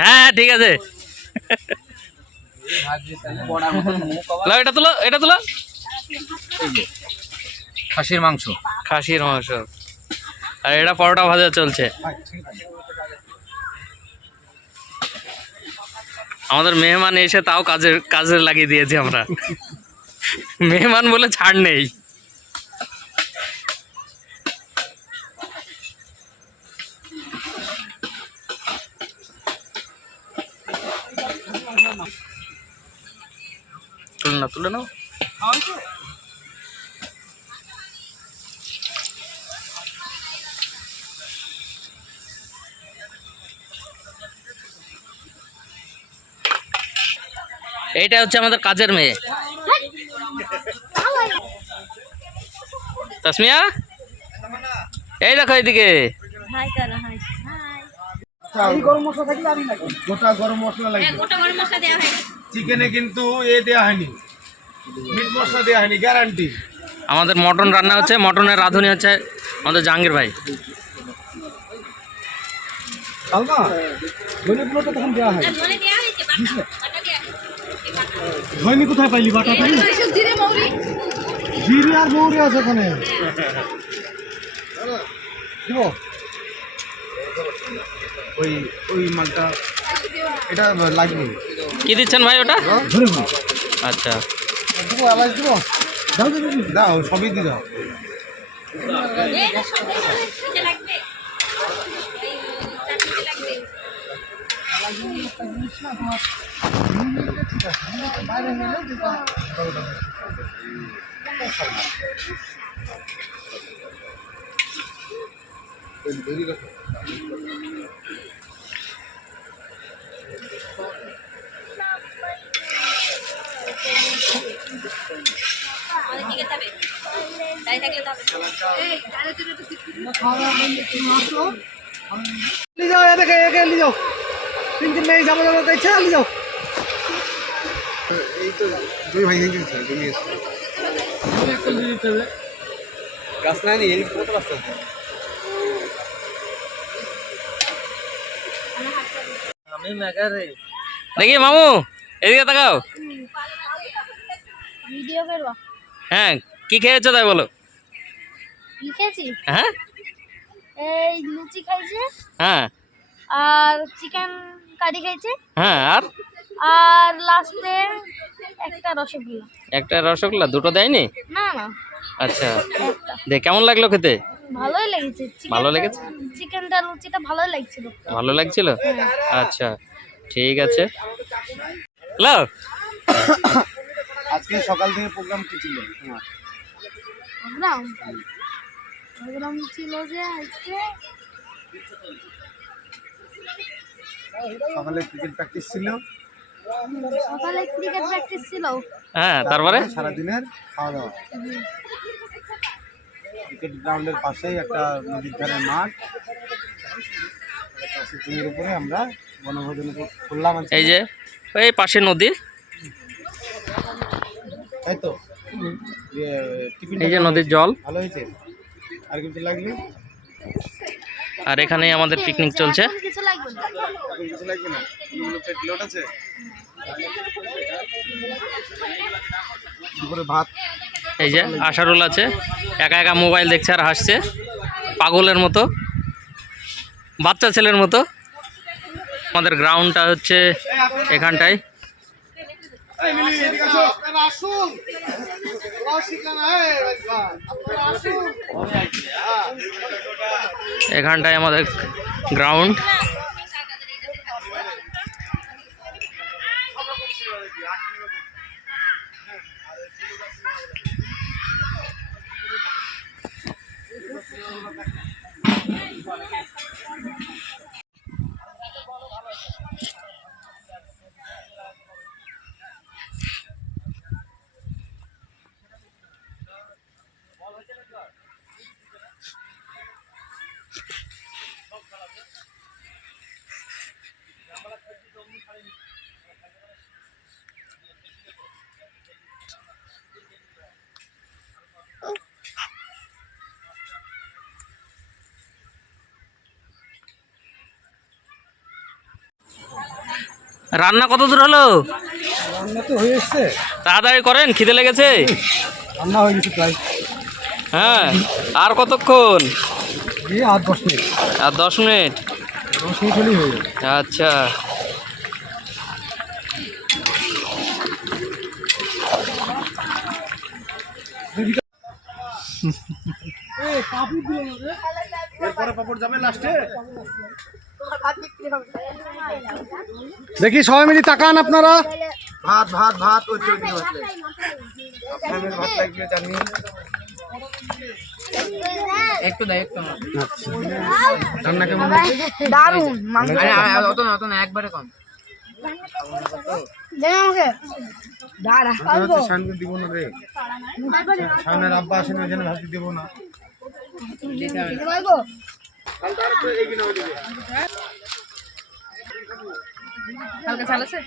হ্যাঁ ঠিক আছে। এটা তুলো, এটা তুলো। খাসির মাংস, খাসির মাংস, আর এটা পরোটা ভাজা চলছে। আমাদের মেহমান এসে তাও কাজে লাগিয়ে দিয়েছি আমরা। মেহমান বলে ছাড় নেই। তুলে নাও। এইটা হচ্ছে আমাদের কাজের মেয়ে তাসমিয়া, এই দেখো এইদিকে। গোটা গরম মশলা লাগে, চিকেনে কিন্তু এ দেওয়া হয়নি, মিট মশলা দেওয়া হয়নি, গ্যারান্টি। আমাদের মটন রান্না হচ্ছে, মটনের রাঁধুনি হচ্ছে আমাদের জাহাঙ্গীর ভাই। ধইনি কোথায় পাইলি বাটা? জিরে আর মৌরি আছে ওখানে, দিব ওই ওই মালটা, এটা লাগবে। কি দিচ্ছেন ভাই ওটা? আচ্ছা দিব, এলাচ দিব, দাও দাও, সবই দিয়ে দাও। এই তো দুই ভাই গাছ নাই, এই কত গাছ আছে? দেখি মামু, এদিকে তাকাও। ভিডিও করবা? হ্যাঁ, কি খেয়েছো তাই বলো। কি খেয়েছি? হ্যাঁ এই লুচি খাইছে, হ্যাঁ আর চিকেন কারি খাইছে, হ্যাঁ, আর লাস্টে একটা রসগোল্লা। দুটো দেয়নি? না না, আচ্ছা, একটা। দেখ কেমন লাগলো খেতে? ভালোই লেগেছে, ভালো লেগেছে? চিকেনটা লুচিটা ভালোই লাগছিল। ভালো লাগছিল? আচ্ছা ঠিক আছে। হ্যালো, আজকে সকাল থেকে প্রোগ্রাম কি ছিল? প্রোগ্রাম ছিল যে আজকে সকালে ক্রিকেট প্র্যাকটিস ছিল, হ্যাঁ তারপরে সারাদিনের খাওয়া দাওয়া। ক্রিকেট গ্রাউন্ডের পাশেই একটা নদীর ধারে মাঠ, জমির উপরে আমরা বনভোজন করলাম। এই যে এই পাশে নদী, তাই তো, এই যে নদীর জল। ভালো হয়েছে, আর কিছু লাগবে? আর এখানেই আমাদের পিকনিক চলছে। কিছু লাগবে না, কিছু লাগবে না, প্লেট আছে, দুপুরে ভাত। এই যে আশারুল আছে, একা একা মোবাইল দেখছে আর হাসছে পাগলের মতো, বাচ্চা ছেলের মতো। আমাদের গ্রাউন্ডটা হচ্ছে এখানটায়। এখানটায় আমাদের গ্রাউন্ড। রান্না কত দূর হলো? রান্না তো হয়ে এসছে, তাড়াতাড়ি করেন, খিদে লেগেছে। রান্না হয়ে গেছে প্রায়। হ্যাঁ, আর কতক্ষণ? এই 8-10 মিনিট, আর 10 মিনিট। 10 মিনিট হলেই হয়ে যাবে। আচ্ছা, এরপরে পাপড় যাবে লাস্টে। দেখি সবাই মিলে তাকান আপনারা। ভাত ভাত ভাত ওই তো দিকে ভাত আপনাদের ভাত লাগবে জানি। একটু দেয় একটু না। আচ্ছা, রান্না কেমন হয়েছে? দারুন মাংস আরে অত না একবারে কম। দে আমাকে দাঁড়া হচ্ছে শানকে দিব না রে, শানের আব্বা আসেন ওই জন্য ভাত দিব না। পারবো হালকা চাল আছে?